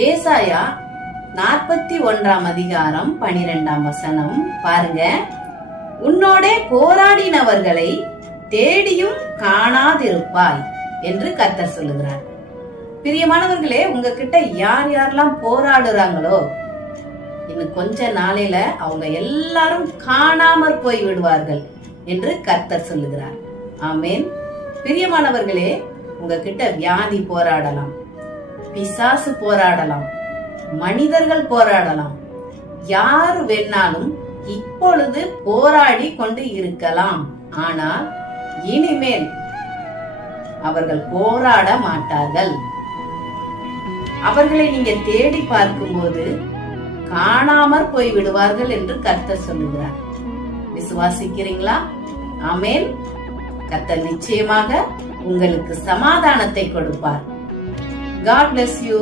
ஏசாயா 41 அதிகாரம் 12 வசனம் பாருங்க. உன்னோடே போராடினவர்களை தேடியும் காணாதிருப்பாய் என்று கர்த்தர் சொல்லுகிறார். பிரியமானவர்களே, உங்ககிட்ட யார் யாரெல்லாம் போராடுறாங்களோ இன்னும் கொஞ்ச நாளையில அவங்க எல்லாரும் காணாமற் போய் விடுவார்கள் என்று கர்த்தர் சொல்லுகிறார். ஆமேன். பிரியமானவர்களே, உங்ககிட்ட வியாதி போராடலாம், பிசாசு போராடலாம், மனிதர்கள் போராடலாம், யார் வேணாலும் இப்பொழுது போராடி கொண்டு இருக்கலாம். ஆனால் இனிமேல் அவர்கள் போராட மாட்டார்கள். அவர்களை நீங்க தேடி பார்க்கும்போது காணாமற் போய் விடுவார்கள் என்று கர்த்தர் சொல்லுகிறார். விசுவாசிக்கிறீங்களா? ஆமேன். கர்த்தர் நிச்சயமாக உங்களுக்கு சமாதானத்தை கொடுப்பார். God bless you.